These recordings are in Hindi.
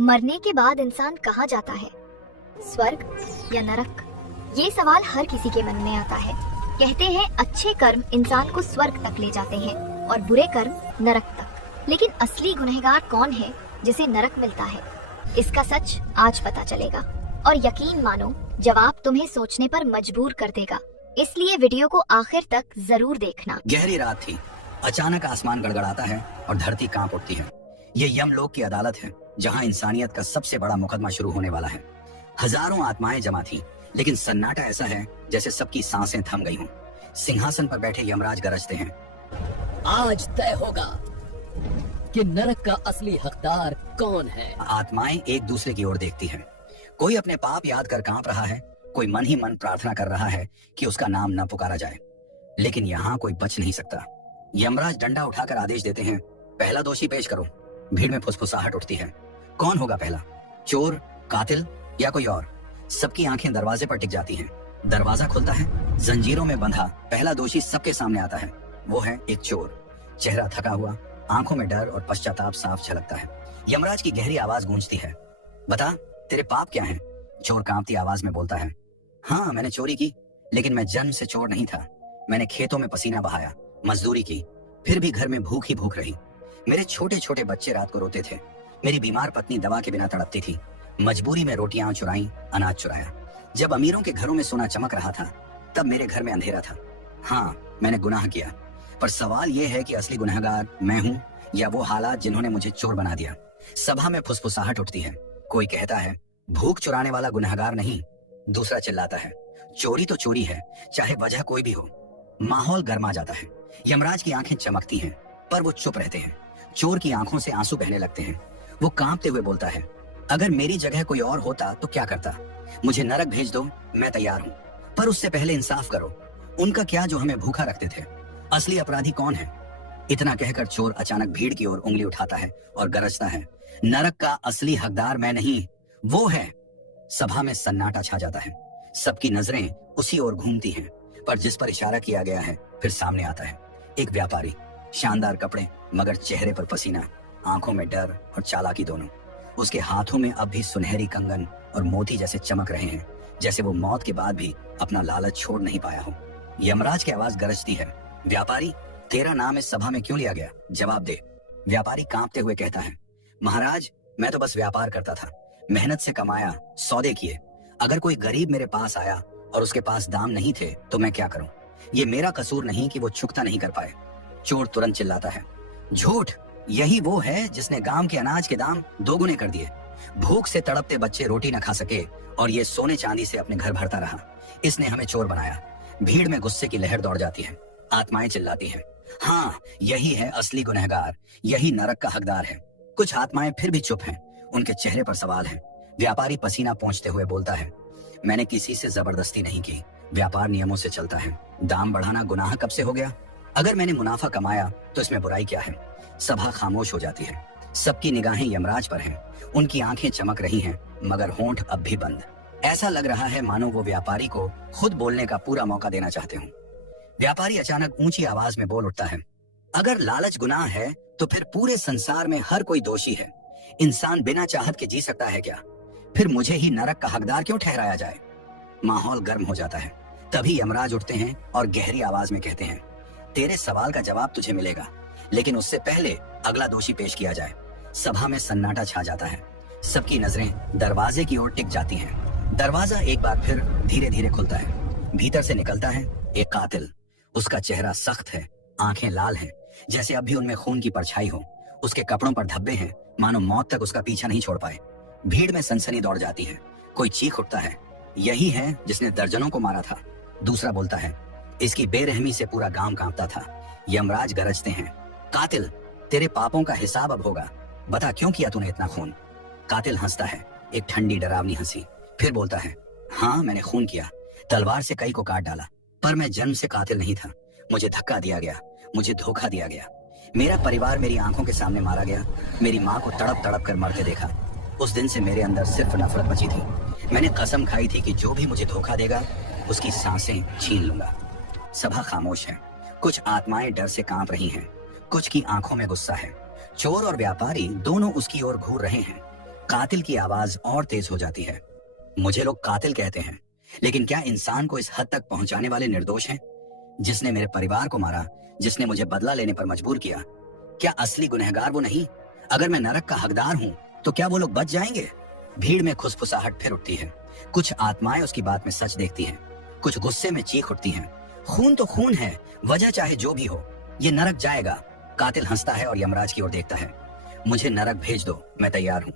मरने के बाद इंसान कहाँ जाता है, स्वर्ग या नरक? ये सवाल हर किसी के मन में आता है। कहते हैं अच्छे कर्म इंसान को स्वर्ग तक ले जाते हैं और बुरे कर्म नरक तक। लेकिन असली गुनहगार कौन है जिसे नरक मिलता है? इसका सच आज पता चलेगा और यकीन मानो जवाब तुम्हें सोचने पर मजबूर कर देगा। इसलिए वीडियो को आखिर तक जरूर देखना। गहरी रात थी। अचानक आसमान गड़गड़ाता है और धरती कांप उठती है। ये यमलोक की अदालत है जहां इंसानियत का सबसे बड़ा मुकदमा शुरू होने वाला है। हजारों आत्माएं जमा थी, लेकिन सन्नाटा ऐसा है जैसे सबकी सांसें थम गई हों। सिंहासन पर बैठे यमराज गरजते हैं, आज तय होगा कि नरक का असली हकदार कौन है। आत्माएं एक दूसरे की ओर देखती हैं। कोई अपने पाप याद कर कांप रहा है, कोई मन ही मन प्रार्थना कर रहा है कि उसका नाम न पुकारा जाए। लेकिन यहाँ कोई बच नहीं सकता। यमराज डंडा उठाकर आदेश देते हैं, पहला दोषी पेश करो। भीड़ में फुसफुसाहट उठती है। कौन होगा पहला? चोर, कातिल या कोई और? सबकी आंखें दरवाजे पर टिक जाती हैं। दरवाजा खुलता है। जंजीरों में बंधा पहला दोषी सबके सामने आता है। वो है एक चोर। चेहरा थका हुआ, आंखों में डर और पश्चाताप साफ झलकता है। यमराज की गहरी आवाज गूंजती है, बता तेरे पाप क्या हैं? चोर कांपती आवाज में बोलता है, हाँ मैंने चोरी की, लेकिन मैं जन्म से चोर नहीं था। मैंने खेतों में पसीना बहाया, मजदूरी की, फिर भी घर में भूख ही भूख रही। मेरे छोटे छोटे बच्चे रात को रोते थे। मेरी बीमार पत्नी दवा के बिना तड़पती थी। मजबूरी में रोटियां चुराई, अनाज चुराया। जब अमीरों के घरों में सोना चमक रहा था, तब मेरे घर में अंधेरा था। हाँ, मैंने गुनाह किया, पर सवाल यह है कि असली गुनहगार मैं हूँ या वो हालात जिन्होंने मुझे चोर बना दिया। सभा में फुसफुसाहट उठती है। कोई कहता है भूख चुराने वाला गुनहगार नहीं। दूसरा चिल्लाता है, चोरी तो चोरी है, चाहे वजह कोई भी हो। माहौल गर्मा जाता है। यमराज की आंखें चमकती हैं, पर वो चुप रहते हैं। चोर की आंखों से आंसू बहने लगते हैं। वो कांपते हुए बोलता है, अगर मेरी जगह कोई और होता तो क्या करता? मुझे नरक भेज दो, मैं तैयार हूँ, पर उससे पहले इंसाफ करो। उनका क्या जो हमें भूखा रखते थे? असली अपराधी कौन है? इतना कहकर चोर अचानक भीड़ की ओर उंगली उठाता है और गरजता है, नरक का असली हकदार मैं नहीं, वो है। सभा में सन्नाटा छा जाता है। सबकी नजरें उसी ओर घूमती हैं, पर जिस पर इशारा किया गया है फिर सामने आता है। एक व्यापारी, शानदार कपड़े मगर चेहरे पर पसीना, आंखों में डर और चालाकी दोनों। उसके हाथों में अब भी सुनहरी कंगन और मोती जैसे चमक रहे हैं, जैसे वो मौत के बाद भी अपना लालच छोड़ नहीं पाया हो। यमराज की आवाज गरजती है, व्यापारी तेरा नाम इस सभा में क्यों लिया गया? जवाब दे। व्यापारी कांपते हुए कहता है, महाराज मैं तो बस व्यापार करता था, मेहनत से कमाया, सौदे किए। अगर कोई गरीब मेरे पास आया और उसके पास दाम नहीं थे तो मैं क्या करूं? ये मेरा कसूर नहीं कि वो चुकता नहीं कर पाए। चोर तुरंत चिल्लाता है, झूठ! यही वो है जिसने गांव के अनाज के दाम दोगुने कर दिए। भूख से तड़पते बच्चे रोटी न खा सके और ये सोने चांदी से अपने घर भरता रहा। इसने हमें चोर बनाया। भीड़ में गुस्से की लहर दौड़ जाती है। आत्माएं चिल्लाती हैं, हाँ यही है असली गुनहगार, यही नरक का हकदार है। कुछ आत्माएं फिर भी चुप हैं, उनके चेहरे पर सवाल है। व्यापारी पसीना पोंछते हुए बोलता है, मैंने किसी से जबरदस्ती नहीं की, व्यापार नियमों से चलता है। दाम बढ़ाना गुनाह कब से हो गया? अगर मैंने मुनाफा कमाया तो इसमें बुराई क्या है? सभा खामोश हो जाती है। सबकी निगाहें यमराज पर हैं। उनकी आंखें चमक रही हैं, मगर होंठ अब भी बंद। ऐसा लग रहा है मानो वो व्यापारी को खुद बोलने का पूरा मौका देना चाहते हों। व्यापारी अचानक ऊंची आवाज में बोल उठता है, अगर लालच गुनाह है तो फिर पूरे संसार में हर कोई दोषी है। इंसान बिना चाहत के जी सकता है क्या? फिर मुझे ही नरक का हकदार क्यों ठहराया जाए? माहौल गर्म हो जाता है। तभी यमराज उठते हैं और गहरी आवाज में कहते हैं, तेरे सवाल का जवाब तुझे मिलेगा, लेकिन उससे पहले अगला दोषी पेश किया जाए। सभा में सन्नाटा छा जाता है। सबकी नजरें दरवाजे की ओर टिक जाती हैं। दरवाजा एक बार फिर धीरे धीरे खुलता है। भीतर से निकलता है एक कातिल। उसका चेहरा सख्त है, आंखें लाल हैं, जैसे अब भी उनमें खून की परछाई हो। उसके कपड़ों पर धब्बे हैं, मानो मौत तक उसका पीछा नहीं छोड़ पाए। भीड़ में सनसनी दौड़ जाती है। कोई चीख उठता है, यही है जिसने दर्जनों को मारा था। दूसरा बोलता है, इसकी बेरहमी से पूरा गांव कांपता था। यमराज गरजते हैं, कातिल तेरे पापों का हिसाब अब होगा, बता क्यों किया तूने इतना खून? कातिल हंसता है, एक ठंडी डरावनी हंसी। फिर बोलता है, हाँ मैंने खून किया, तलवार से कई को काट डाला, पर मैं जन्म से कातिल नहीं था। मुझे धक्का दिया गया, मुझे धोखा दिया गया। मेरा परिवार मेरी आंखों के सामने मारा गया। मेरी माँ को तड़प तड़प कर मरते देखा। उस दिन से मेरे अंदर सिर्फ नफरत बची थी। मैंने कसम खाई थी कि जो भी मुझे धोखा देगा उसकी सांसें छीन लूंगा। सभा खामोश है। कुछ आत्माएं डर से कांप रही हैं, कुछ की आंखों में गुस्सा है। चोर और व्यापारी दोनों उसकी ओर घूर रहे हैं। कातिल की आवाज और तेज हो जाती है। मुझे लोग कातिल कहते हैं, लेकिन क्या इंसान को इस हद तक पहुंचाने वाले निर्दोष हैं? जिसने मेरे परिवार को मारा, जिसने मुझे बदला लेने पर मजबूर किया, क्या असली गुनहगार वो नहीं? अगर मैं नरक का हकदार हूँ तो क्या वो लोग बच जाएंगे? भीड़ में खुसफुसाहट फिर उठती है। कुछ आत्माएं उसकी बात में सच देखती हैं, कुछ गुस्से में चीख उठती हैं। खून तो खून है, वजह चाहे जो भी हो, ये नरक जाएगा। कातिल हंसता है और यमराज की ओर देखता है। मुझे नरक भेज दो, मैं तैयार हूँ,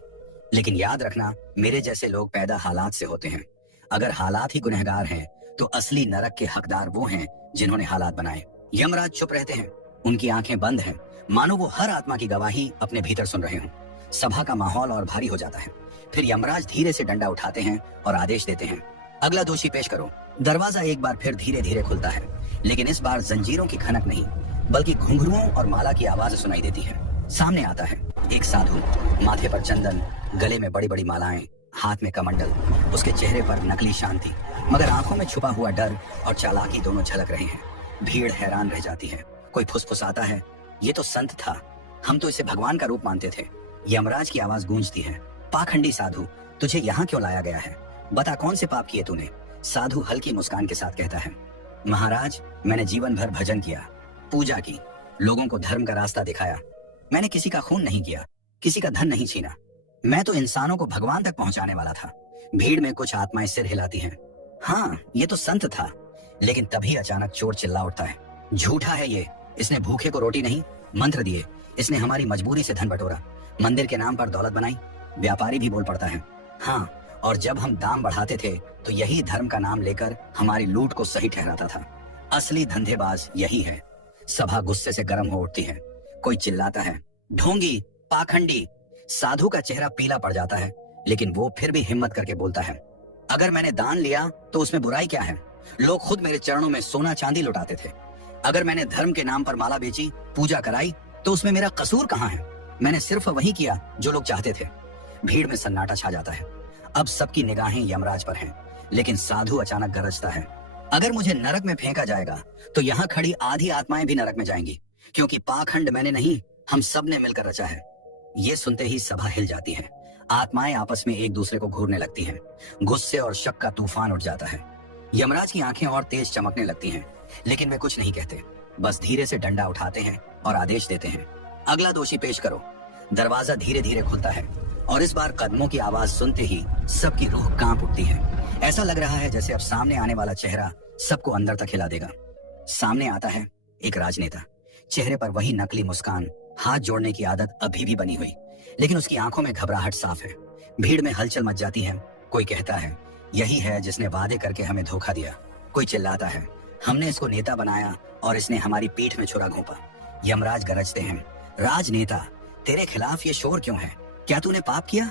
लेकिन याद रखना मेरे जैसे लोग पैदा हालात से होते हैं। अगर हालात ही गुनहगार हैं तो असली नरक के हकदार वो हैं जिन्होंने हालात बनाए। यमराज चुप रहते हैं, उनकी आंखें बंद हैं, मानो वो हर आत्मा की गवाही अपने भीतर सुन रहे हों। सभा का माहौल और भारी हो जाता है। फिर यमराज धीरे से डंडा उठाते हैं और आदेश देते हैं, अगला दोषी पेश करो। दरवाजा एक बार फिर धीरे धीरे खुलता है, लेकिन इस बार जंजीरों की खनक नहीं, बल्कि घुंघरुओं और माला की आवाज सुनाई देती है। सामने आता है एक साधु, माथे पर चंदन, गले में बड़ी बड़ी मालाएं, हाथ में कमंडल। उसके चेहरे पर नकली शांति, मगर आंखों में छुपा हुआ डर और चालाकी दोनों झलक रहे हैं। भीड़ हैरान रह जाती है। कोई फुसफुसाता है, ये तो संत था, हम तो इसे भगवान का रूप मानते थे। यमराज की आवाज गूंजती है, पाखंडी साधु, तुझे यहाँ क्यों लाया गया है? बता कौन से पाप किए तूने? साधु हल्की मुस्कान के साथ कहता है, महाराज, मैंने जीवन भर भजन किया, पूजा की, लोगों को धर्म का रास्ता दिखाया। मैंने किसी का खून नहीं किया, किसी का धन नहीं छीना। मैं तो इंसानों को भगवान तक पहुंचाने वाला था। भीड़ में कुछ आत्माएं सिर हिलाती हैं। हाँ, ये तो संत था। लेकिन तभी अचानक चोर चिल्ला उठता है, झूठा है ये, इसने भूखे को रोटी नहीं, मंत्र दिए, इसने हमारी मजबूरी से धन बटोरा, मंदिर के नाम पर दौलत बनाई। व्यापारी भी बोल पड़ता है, हाँ, और जब हम दाम बढ़ाते थे तो यही धर्म का नाम लेकर हमारी लूट को सही ठहराता था। असली धंधेबाज यही है। सभा गुस्से से गर्म हो उठती है। कोई चिल्लाता है, ढोंगी, पाखंडी। साधु का चेहरा पीला पड़ जाता है, लेकिन वो फिर भी हिम्मत करके बोलता है, अगर मैंने दान लिया तो उसमें बुराई क्या है? लोग खुद मेरे चरणों में सोना चांदी लुटाते थे। अगर मैंने धर्म के नाम पर माला बेची, पूजा कराई, तो उसमें मेरा कसूर कहाँ है? मैंने सिर्फ वही किया जो लोग चाहते थे। भीड़ में सन्नाटा छा जाता है। अब सबकी निगाहें यमराज पर हैं, लेकिन साधु अचानक गरजता है, अगर मुझे नरक में फेंका जाएगा तो यहाँ खड़ी आधी आत्माएं भी नरक में जाएंगी, क्योंकि पाखंड मैंने नहीं, हम सब ने मिलकर रचा है। ये सुनते ही सभा हिल जाती है। आत्माएं आपस में एक दूसरे को घूरने लगती हैं। गुस्से और शक का तूफान उठ जाता है। यमराज की आंखें और तेज चमकने लगती हैं, लेकिन वे कुछ नहीं कहते, बस धीरे से डंडा उठाते हैं और आदेश देते हैं, अगला दोषी पेश करो। दरवाजा धीरे धीरे खुलता है और इस बार कदमों की आवाज सुनते ही सबकी रूह कांप उठती है। ऐसा लग रहा है जैसे अब सामने आने वाला चेहरा सबको अंदर तक हिला देगा। सामने आता है एक राजनेता, चेहरे पर वही नकली मुस्कान, हाथ जोड़ने की आदत अभी भी बनी हुई, लेकिन उसकी आंखों में घबराहट साफ है। भीड़ में हलचल मच जाती है। कोई कहता है, यही है जिसने वादे करके हमें धोखा दिया। कोई चिल्लाता है, हमने इसको नेता बनाया और इसने हमारी पीठ में छुरा घोंपा। यमराज गरजते हैं, राजनेता, तेरे खिलाफ ये शोर क्यों है? क्या तूने पाप किया?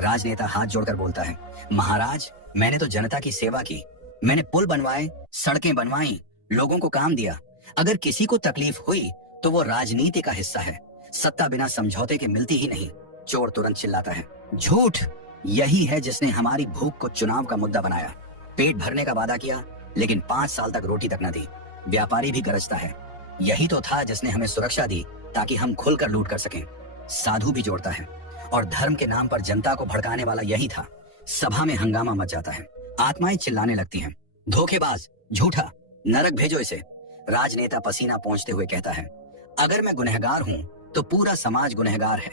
राजनेता हाथ जोड़कर बोलता है, महाराज, मैंने तो जनता की सेवा की, मैंने पुल बनवाए, सड़कें बनवाई, लोगों को काम दिया। अगर किसी को तकलीफ हुई तो वो राजनीति का हिस्सा है, सत्ता बिना समझौते के मिलती ही नहीं। चोर तुरंत चिल्लाता है, झूठ, यही है जिसने हमारी भूख को चुनाव का मुद्दा बनाया। पेट भरने का वादा किया, लेकिन 5 साल तक रोटी तक न दी। व्यापारी भी गरजता है, यही तो था जिसने हमें सुरक्षा दी ताकि हम खुलकर लूट कर सकें। साधु भी जोड़ता है, और धर्म के नाम पर जनता को भड़काने वाला यही था। सभा में हंगामा मच जाता है। आत्माएं चिल्लाने लगती हैं, धोखेबाज, झूठा, नरक भेजो इसे। राजनेता पसीना पोंछते हुए कहता है, अगर मैं गुनहगार हूँ तो पूरा समाज गुनहगार है।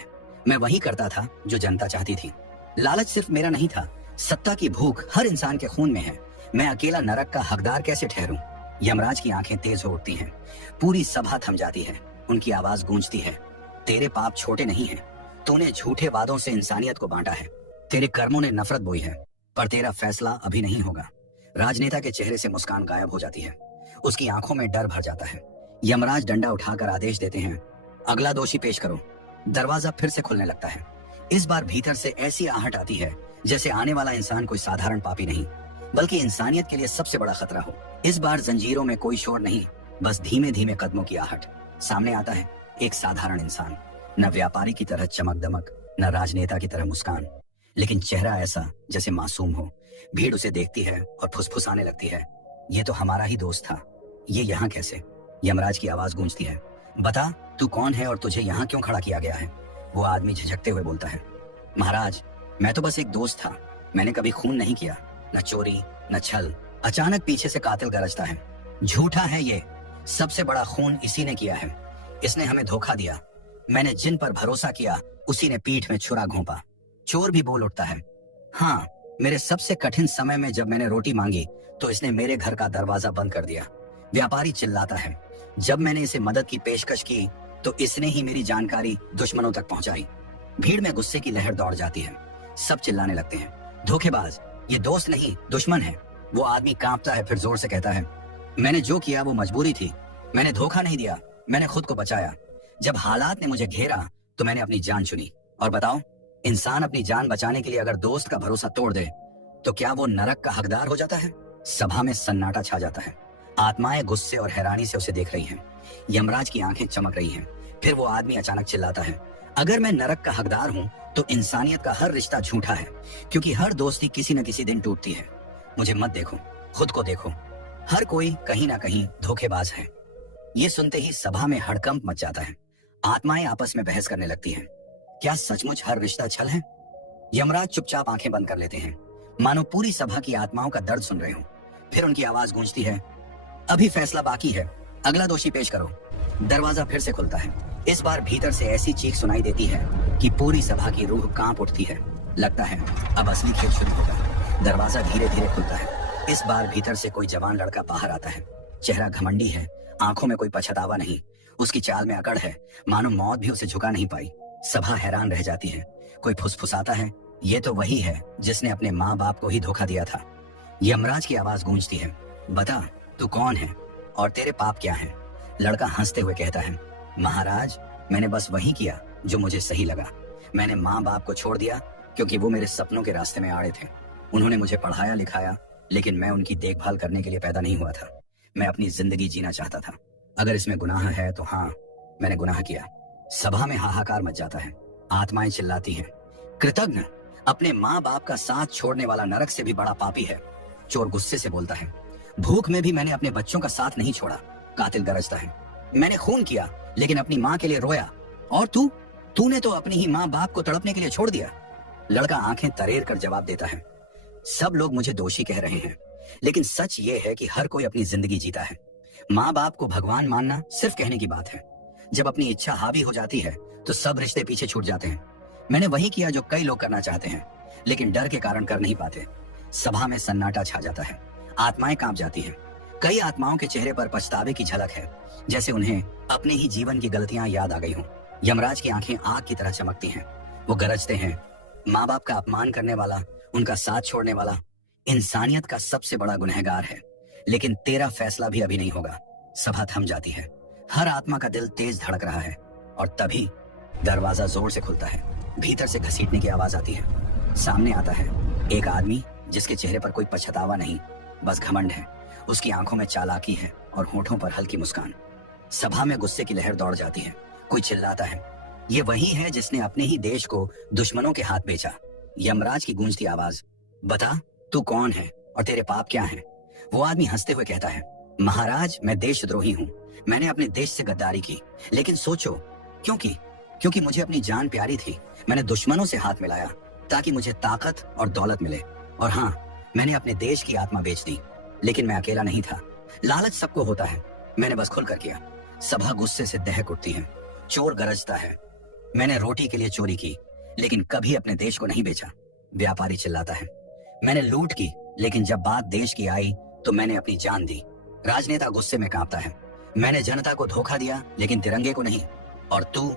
मैं वही करता था जो जनता चाहती थी। लालच सिर्फ मेरा नहीं था, सत्ता की भूख हर इंसान के खून में है। मैं अकेला नरक का हकदार कैसे ठहरूं? यमराज की आंखें तेज हो उठती हैं। पूरी सभा थम जाती है। उनकी आवाज गूंजती है, तेरे पाप छोटे नहीं हैं। तूने झूठे वादों से इंसानियत को बांटा है, तेरे कर्मों ने नफरत बोई है, पर तेरा फैसला अभी नहीं होगा। राजनेता के चेहरे से मुस्कान गायब हो जाती है। उसकी आंखों में डर भर जाता है। यमराज डंडा उठाकर आदेश देते हैं, अगला दोषी पेश करो। दरवाजा फिर से खुलने लगता है। इस बार भीतर से ऐसी आहट आती है जैसे आने वाला इंसान कोई साधारण पापी नहीं, बल्कि इंसानियत के लिए सबसे बड़ा खतरा हो। इस बार जंजीरों में कोई शोर नहीं, बस धीमे धीमे कदमों की आहट। सामने आता है एक साधारण इंसान, न व्यापारी की तरह चमक दमक, न राजनेता की तरह मुस्कान, लेकिन चेहरा ऐसा जैसे मासूम हो। भीड़ उसे देखती है और फुसफुसाने लगती है, ये तो हमारा ही दोस्त था, ये यहाँ कैसे? यमराज की आवाज गूंजती है, बता तू कौन है और तुझे यहाँ क्यों खड़ा किया गया है? वो आदमी झिझकते हुए बोलता है, महाराज, मैं तो बस एक दोस्त था, मैंने कभी खून नहीं किया, न चोरी न छल। अचानक पीछे से कातिल गरजता है, झूठा है ये, सबसे बड़ा खून इसी ने किया है, इसने हमें धोखा दिया, मैंने जिन पर भरोसा किया उसी ने पीठ में छुरा घोंपा। चोर भी बोल उठता है, हाँ, मेरे सबसे कठिन समय में जब मैंने रोटी मांगी तो इसने मेरे घर का दरवाजा बंद कर दिया। व्यापारी चिल्लाता है, जब मैंने इसे मदद की पेशकश की तो इसने ही मेरी जानकारी दुश्मनों तक पहुंचाई। भीड़ में गुस्से की लहर दौड़ जाती है, सब चिल्लाने लगते हैं, धोखेबाज, ये दोस्त नहीं दुश्मन है। वो आदमी कांपता है, फिर जोर से कहता है, मैंने जो किया वो मजबूरी थी, मैंने धोखा नहीं दिया, मैंने खुद को बचाया। जब हालात ने मुझे घेरा तो मैंने अपनी जान चुनी। और बताओ, इंसान अपनी जान बचाने के लिए अगर दोस्त का भरोसा तोड़ दे तो क्या वो नरक का हकदार हो जाता है? सभा में सन्नाटा छा जाता है। आत्माएं गुस्से और हैरानी से उसे देख रही हैं। यमराज की आंखें चमक रही हैं। फिर वो आदमी अचानक चिल्लाता है, अगर मैं नरक का हकदार हूँ तो इंसानियत का हर रिश्ता झूठा है, क्योंकि हर दोस्ती किसी न किसी दिन टूटती है। मुझे मत देखो, खुद को देखो, हर कोई कहीं ना कहीं धोखेबाज है। ये सुनते ही सभा में हड़कंप मच जाता है। आत्माएं आपस में बहस करने लगती हैं। क्या सचमुच हर रिश्ता छल है? यमराज चुपचाप आंखें बंद कर लेते हैं, मानो पूरी सभा की आत्माओं का दर्द सुन रहे हो। फिर उनकी आवाज गूंजती है, अभी फैसला बाकी है, अगला दोषी पेश करो। दरवाजा फिर से खुलता है। इस बार भीतर से ऐसी चीख सुनाई देती है कि पूरी सभा की रूह कांप उठती है। लगता है अब असली खेल शुरू होगा। दरवाजा धीरे धीरे खुलता है। इस बार भीतर से कोई जवान लड़का बाहर आता है। चेहरा घमंडी है, आंखों में कोई पछतावा नहीं, उसकी चाल में अकड़ है, मानो मौत भी उसे झुका नहीं पाई। सभा हैरान रह जाती है। कोई फुसफुसाता है, ये तो वही है जिसने अपने माँ बाप को ही धोखा दिया था। यमराज की आवाज गूंजती है, बता तू कौन है और तेरे पाप क्या हैं? लड़का हंसते हुए कहता है, महाराज, मैंने बस वही किया जो मुझे सही लगा। मैंने माँ बाप को छोड़ दिया क्योंकि वो मेरे सपनों के रास्ते में आड़े थे। उन्होंने मुझे पढ़ाया लिखाया, लेकिन मैं उनकी देखभाल करने के लिए पैदा नहीं हुआ था। मैं अपनी जिंदगी जीना चाहता था। अगर इसमें गुनाह है तो हाँ, मैंने गुनाह किया। सभा में हाहाकार मच जाता है। आत्माएं चिल्लाती हैं, कृतज्ञ, अपने माँ बाप का साथ छोड़ने वाला नरक से भी बड़ा पापी है। चोर गुस्से से बोलता है, भूख में भी मैंने अपने बच्चों का साथ नहीं छोड़ा। कातिल गरजता है, मैंने खून किया लेकिन अपनी माँ के लिए रोया, और तूने तो अपनी ही माँ बाप को तड़पने के लिए छोड़ दिया। लड़का आंखें तरेर कर जवाब देता है, सब लोग मुझे दोषी कह रहे हैं, लेकिन सच ये है कि हर कोई अपनी जिंदगी जीता है। माँ बाप को भगवान मानना सिर्फ कहने की बात है। जब अपनी इच्छा हावी हो जाती है तो सब रिश्ते पीछे छूट जाते हैं। मैंने वही किया जो कई लोग करना चाहते हैं, लेकिन डर के कारण कर नहीं पाते। सभा में सन्नाटा छा जाता है। आत्माएं कांप जाती हैं। कई आत्माओं के चेहरे पर पछतावे की झलक है, जैसे उन्हें अपने ही जीवन की गलतियां याद आ गई हों। यमराज की आंखें आग की तरह चमकती हैं। वो गरजते हैं, माँ बाप का अपमान करने वाला, उनका साथ छोड़ने वाला इंसानियत का सबसे बड़ा गुनहगार है, लेकिन तेरा फैसला भी अभी नहीं होगा। सभा थम जाती है। हर आत्मा का दिल तेज धड़क रहा है, और तभी दरवाजा जोर से खुलता है। भीतर से घसीटने की आवाज आती है। सामने आता है एक आदमी जिसके चेहरे पर कोई पछतावा नहीं, बस घमंड है। उसकी आंखों में चालाकी है और होठों पर हल्की मुस्कान। सभा में गुस्से की लहर दौड़ जाती है। कोई चिल्लाता है, ये वही है जिसने अपने ही देश को दुश्मनों के हाथ बेचा। यमराज की गूंजती आवाज, बता तू कौन है और तेरे पाप क्या हैं? वो आदमी हंसते हुए कहता है, महाराज, मैं देशद्रोही हूँ। मैंने अपने देश से गद्दारी की, लेकिन सोचो क्योंकि मुझे अपनी जान प्यारी थी। मैंने दुश्मनों से हाथ मिलाया ताकि मुझे ताकत और दौलत मिले। और हाँ, मैंने अपने देश की आत्मा बेच दी, लेकिन मैं अकेला नहीं था। लालच सबको होता है, मैंने बस खुलकर किया। सभा गुस्से से दहक उठती है। चोर गरजता है, मैंने रोटी के लिए चोरी की, लेकिन कभी अपने देश को नहीं बेचा। व्यापारी चिल्लाता है, मैंने लूट की, लेकिन जब बात देश की आई तो मैंने अपनी जान दी। राजनेता गुस्से में कांपता है, मैंने जनता को धोखा दिया, लेकिन तिरंगे को नहीं। और तू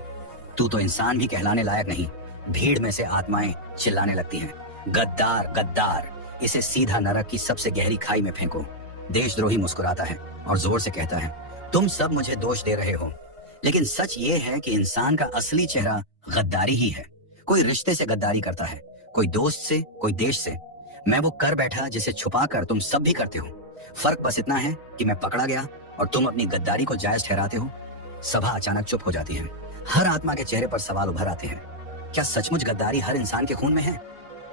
तो इंसान भी कहलाने लायक नहीं। भीड़ में से आत्माएं चिल्लाने लगती हैं, गद्दार, गद्दार, इसे सीधा नरक की सबसे गहरी खाई में फेंको। देशद्रोही मुस्कुराता है और जोर से कहता है, तुम सब मुझे दोष दे रहे हो, लेकिन सच ये है कि इंसान का असली चेहरा गद्दारी ही है। कोई रिश्ते से गद्दारी करता है, कोई दोस्त से, कोई देश से। मैं वो कर बैठा जिसे छुपा कर तुम सब भी करते हो। फर्क बस इतना है कि मैं पकड़ा गया और तुम अपनी गद्दारी को जायज ठहराते हो। सभा अचानक चुप हो जाती है। हर आत्मा के चेहरे पर सवाल उभर आते हैं, क्या सचमुच गद्दारी हर इंसान के खून में है?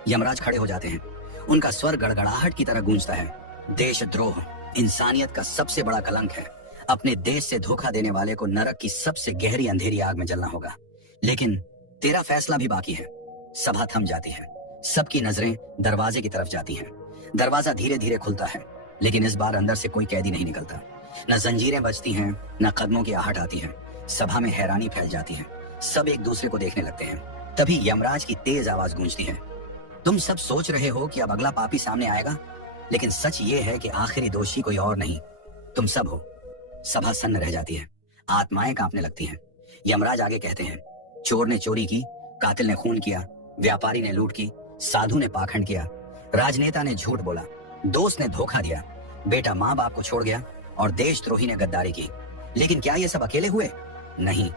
यमराज खड़े हो जाते हैं। उनका स्वर गड़गड़ाहट की तरह गूंजता है, देशद्रोह इंसानियत का सबसे बड़ा कलंक है। अपने देश से धोखा देने वाले को नरक की सबसे गहरी अंधेरी आग में जलना होगा। लेकिन तेरा फैसला भी बाकी है। सभा थम जाती है। सबकी नजरें दरवाजे की तरफ जाती हैं। दरवाजा धीरे धीरे खुलता है, लेकिन इस बार अंदर से कोई कैदी नहीं निकलता। न जंजीरें बजती हैं, न कदमों की आहट आती है। सभा में हैरानी फैल जाती है। सब एक दूसरे को देखने लगते हैं। तभी यमराज की तेज आवाज गूंजती है। तुम सब सोच रहे हो कि अब अगला पापी सामने आएगा, लेकिन सच ये है कि आखिरी दोषी कोई और नहीं, तुम सब हो। सभा सन्न रह जाती है, आत्माएं कांपने लगती हैं। यमराज आगे कहते हैं, चोर ने चोरी की, कातिल ने खून किया, व्यापारी ने लूट की, साधु ने पाखंड किया, राजनेता ने झूठ बोला, दोस्त ने धोखा दिया, बेटा माँ बाप को छोड़ गया और देशद्रोही ने गद्दारी की। लेकिन क्या ये सब अकेले हुए? नहीं,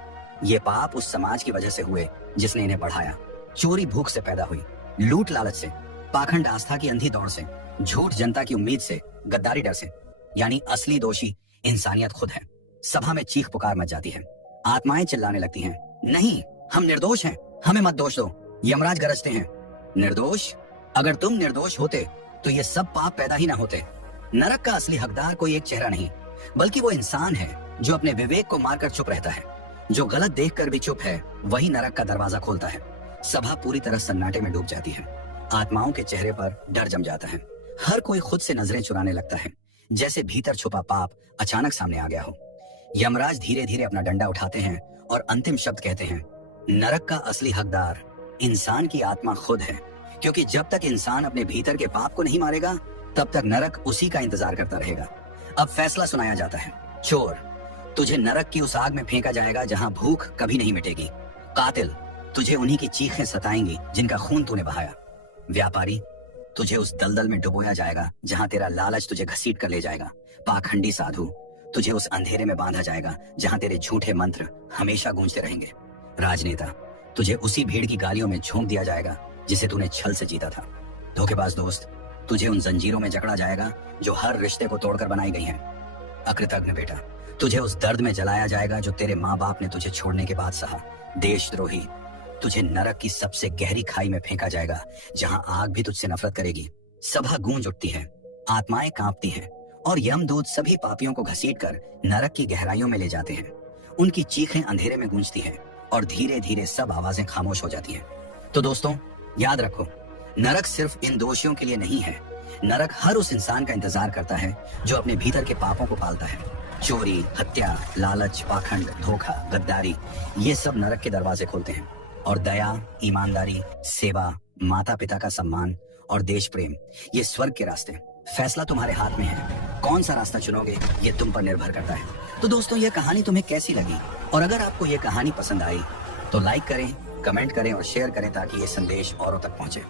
ये पाप उस समाज की वजह से हुए जिसने इन्हें बढ़ाया। चोरी भूख से पैदा हुई, लूट लालच से, पाखंड आस्था की अंधी दौड़ से, झूठ जनता की उम्मीद से, गद्दारी डर से। यानी असली दोषी इंसानियत खुद है। सभा में चीख पुकार मच जाती है। आत्माएं चिल्लाने लगती हैं, नहीं, हम निर्दोष हैं, हमें मत दोष दो। यमराज गरजते हैं, निर्दोष? अगर तुम निर्दोष होते तो ये सब पाप पैदा ही ना होते। नरक का असली हकदार कोई एक चेहरा नहीं, बल्कि वो इंसान है जो अपने विवेक को मारकर चुप रहता है। जो गलत देखकर भी चुप है, वही नरक का दरवाजा खोलता है। सभा पूरी तरह सन्नाटे में डूब जाती है। आत्माओं के चेहरे पर डर जम जाता है। हर कोई खुद से नजरें चुराने लगता है, जैसे भीतर छुपा पाप अचानक सामने आ गया हो। यमराज धीरे धीरे अपना डंडा उठाते हैं और अंतिम शब्द कहते हैं, नरक का असली हकदार इंसान की आत्मा खुद है, क्योंकि जब तक इंसान अपने भीतर के पाप को नहीं मारेगा, तब तक नरक उसी का इंतजार करता रहेगा। अब फैसला सुनाया जाता है। चोर, तुझे नरक की उस आग में फेंका जाएगा जहां भूख कभी नहीं मिटेगी। कातिल, तुझे उन्हीं की चीखें सताएंगी जिनका खून तूने बहाया। व्यापारी, तुझे उस दलदल में डुबोया जाएगा जहां तेरा लालच तुझे घसीट कर ले जाएगा। पाखंडी साधु, तुझे उस अंधेरे में बांधा जाएगा जहां तेरे झूठे मंत्र हमेशा गूंजते रहेंगे। राजनेता, तुझे उसी भीड़ की गालियों में झोंक दिया जाएगा जिसे तूने छल से जीता था। धोखेबाज दोस्त, तुझे उन जंजीरों में जकड़ा जाएगा जो हर रिश्ते को तोड़कर बनाई गई हैं। अकृतज्ञ बेटा, तुझे उस दर्द में जलाया जाएगा जो तेरे माँ बाप ने तुझे छोड़ने के बाद सहा। देशद्रोही, तुझे नरक की सबसे गहरी खाई में फेंका जाएगा जहां आग भी तुझसे नफरत करेगी। सभा गूंज उठती है, आत्माएं कांपती हैं और यमदूत सभी पापियों को घसीटकर नरक की गहराइयों में ले जाते हैं। उनकी चीखें अंधेरे में गूंजती हैं और धीरे धीरे सब आवाजें खामोश हो जाती हैं। तो दोस्तों, याद रखो, नरक सिर्फ इन दोषियों के लिए नहीं है। नरक हर उस इंसान का इंतजार करता है जो अपने भीतर के पापों को पालता है। चोरी, हत्या, लालच, पाखंड, धोखा, गद्दारी, ये सब नरक के दरवाजे खोलते हैं। और दया, ईमानदारी, सेवा, माता पिता का सम्मान और देश प्रेम, ये स्वर्ग के रास्ते। फैसला तुम्हारे हाथ में है। कौन सा रास्ता चुनोगे ये तुम पर निर्भर करता है। तो दोस्तों, ये कहानी तुम्हें कैसी लगी? और अगर आपको ये कहानी पसंद आई तो लाइक करें, कमेंट करें और शेयर करें ताकि ये संदेश औरों तक पहुंचे।